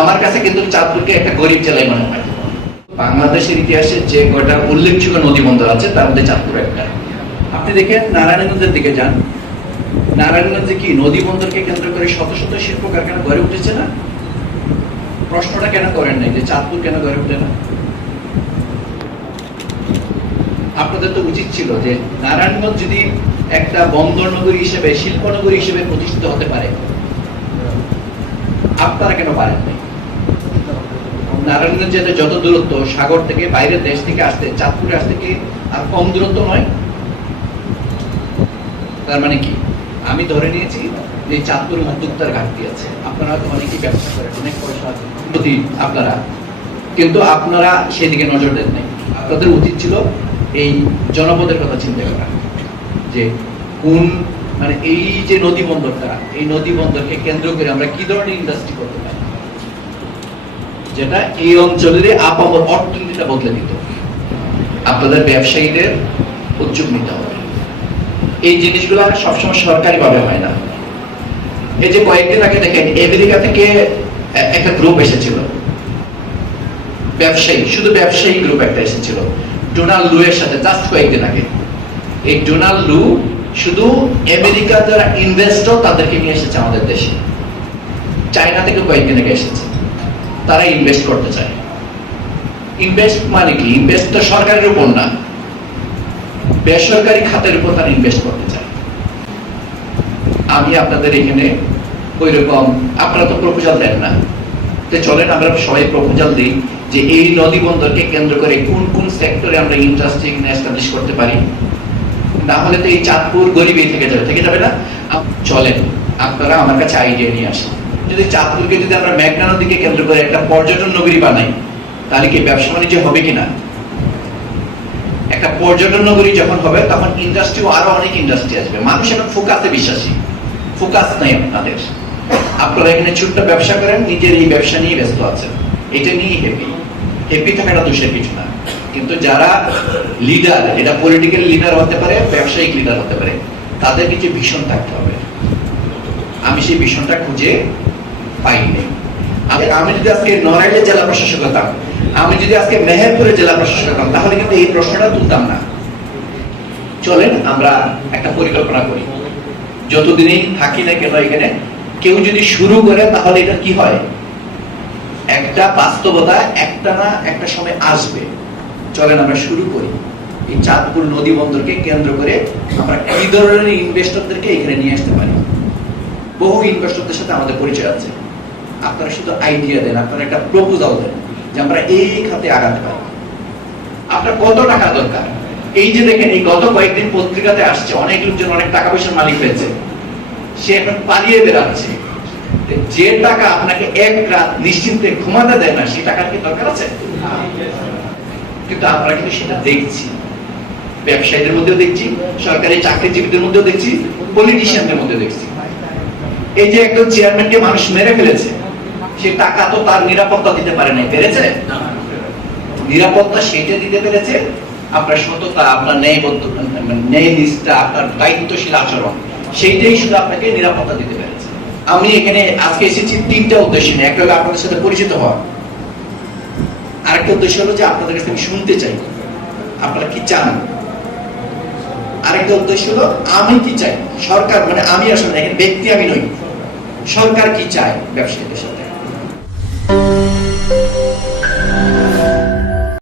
আমার কাছে কিন্তু চাঁদপুরকে একটা গরিব জেলায় মনে হয়। বাংলাদেশের ইতিহাসে যে কয়টা উল্লেখযোগ্য নদী বন্দর আছে, তার মধ্যে চাঁদপুর একটা। আপনি দেখেন নারায়ণগঞ্জের দিকে যান। নারায়ণগঞ্জে কি নদী বন্দরকে কেন্দ্র করে শত শত শিল্প কারখানা গড়ে উঠেছে না? প্রশ্নটা কেন করেন নাই যে চাঁদপুর কেন গড়ে উঠে না? আপনাদের তো উচিত ছিল যে নারায়ণগঞ্জ যদি একটা বন্দর নগরী হিসেবে শিল্প নগরী হিসেবে প্রতিষ্ঠিত হতে পারে, আপনারা কেন পারেন নাই? নারায়ণগঞ্জ যেতে যত দূরত্ব, সাগর থেকে বাইরের দেশ থেকে আসতে, চাঁদপুরে আসতে কি আর কম দূরত্ব নয়? তার মানে কি? আমি ধরে নিয়েছি যে চাঁদপুরে উদ্যোক্তার ঘাটতি আছে। আপনারা হয়তো অনেকেই ব্যবসা করেন, অনেক পয়সা প্রতি আপনারা। কিন্তু আপনারা সেদিকে নজর দেন নাই। আপনাদের উচিত ছিল এই জনপদের কথা চিন্তা করা। যে কোন মানে এই যে নদী বন্দরটা এই নদী বন্দরকে কেন্দ্র করে আমরা কি ধরনের ইন্ডাস্ট্রি করতে পারি? যেটা এই অঞ্চলের আপামর অর্থনীতিটা বদলে দিত। আপনাদের ব্যবসায়ীদের উদ্যোগ নিতে হবে। এই জিনিসগুলো সবসময় সরকারি ভাবে হয় না। এই যে কয়েকদিন আগে দেখেন, আমেরিকা থেকে একটা গ্রুপ এসেছিল। ব্যবসায়ী, শুধু ব্যবসায়ী গ্রুপ একটা এসেছিল। ডোনাল্ড লু এর সাথে জাস্ট কয়েকদিন আগে। এই ডোনাল্ড লু শুধু আমেরিকা যারা ইনভেস্টর তাদেরকে নিয়ে এসেছে আমাদের দেশে। চায়না থেকে কয়েকদিন আগে এসেছে। তারা ইনভেস্ট করতে চায়। ইনভেস্ট মানে কি? ইনভেস্ট তো সরকারের উপর না। বেসরকারি খাতের উপর তারা ইনভেস্ট করতে চায়। আমি আপনাদের এখানে ওই রকম আপনারা তো প্রপোজাল দেন না। তো চলেন, আমরা সবাই প্রপোজাল দিই যে এই নদী বন্দরকে কেন্দ্র করে কোন কোন সেক্টরে আমরা ইন্ডাস্ট্রি এস্টাবলিশ করতে পারি। না হলে তো এই চাঁদপুর গরিবই থেকে যাবে। থেকে যাবে না? চলেন, আপনারা আমার কাছে আইডিয়া নিয়ে আসেন। যদি চাঁদপুরকে যদি আমরা মেঘনা নদীকে কেন্দ্র করে একটা পর্যটন নগরী বানাই, তাহলে কি ব্যবসা বাণিজ্য হবে কিনা? একটা পর্যটন নগরী যখন হবে, তখন ইন্ডাস্ট্রি আরও অনেক ইন্ডাস্ট্রি আসবে। মানুষ এখন ফোকাসে বিশ্বাসী। ফোকাস নাই আপনাদের। আপনারা এখানে ছোট্ট ব্যবসা করেন, নিজের এই ব্যবসা নিয়ে ব্যস্ত আছেন। এটা নিয়ে হেপি হেপি থাকাটা দোষের কিছু না। কিন্তু যারা লিডার এটা পলিটিক্যাল লিডার হতে পারে, ব্যবসায়িক লিডার হতে পারে, তাদের কিছু ভীষণ থাকতে হবে। আমি সেই ভীষণটা খুঁজে পাইনি। আমি আমি যদি আজকে নড়াইলের জেলা প্রশাসক হতাম, আমি যদি আজকে জেলা প্রশাসক হতাম, তাহলে কিন্তু এই প্রশ্নটা তুলতাম না। চলেন আমরা একটা পরিকল্পনা করি। যতদিনই থাকি না কেন এখানে, কেউ যদি শুরু করে, তাহলে এটা কি হয়? একটা বাস্তবতা একটা না একটা সময় আসবে। চলেন আমরা শুরু করি। এই চাঁদপুর নদী বন্দরকে কেন্দ্র করে আমরা কি ধরনের ইনভেস্টরদেরকে এখানে নিয়ে আসতে পারি? বহু ইনভেস্টরদের সাথে আমাদের পরিচয় আছে। আপনারা শুধু আইডিয়া দেন, আপনারা একটা প্রপোজাল দেন যে আমরা এই খাতে আগাতে পারি আপনার কত টাকা দরকার? এই যে দেখেন, এই গত কয়েকদিন পত্রিকাতে আসছে, অনেক লোকজন অনেক টাকা পয়সার মালিক হয়েছে। সে এখন পালিয়ে বেড়াচ্ছে। যে টাকা আপনাকে এক রাত নিশ্চিন্তে ঘুমাতে দেয় না, সে টাকার কি দরকার আছে? কিন্তু আমরা কিন্তু সেটা দেখছি। ব্যবসায়ীদের মধ্যেও দেখছি, সরকারি চাকরিজীবীদের মধ্যেও দেখছি পলিটিশিয়ানদের মধ্যে দেখছি। এই যে একজন চেয়ারম্যানকে মানুষ মেরে ফেলেছে সে টাকা তো তার নিরাপত্তা দিতে পারে নাই পেরেছে? নিরাপত্তা সেটা দিতে পেরেছে? আপনার সততা আপনার ন্যায়বদ্ধ ন্যায় নিষ্ঠা আপনার দায়িত্বশীল আচরণ সেইটাই শুধু আপনাকে নিরাপত্তা দিতে পেরেছে। আমি এখানে আজকে এসেছি তিনটা উদ্দেশ্য নিয়ে। একটা হলো আপনাদের সাথে পরিচিত হওয়া। আরেকটা উদ্দেশ্য হলো যে আপনাদের কাছে আমি শুনতে চাই। আপনারা কি চান? আরেকটা উদ্দেশ্য হলো আমি কি চাই? সরকার মানে আমি আসলে ব্যক্তি আমি নই। সরকার কি চায় ব্যবসায়ীদের সাথে? Thank you.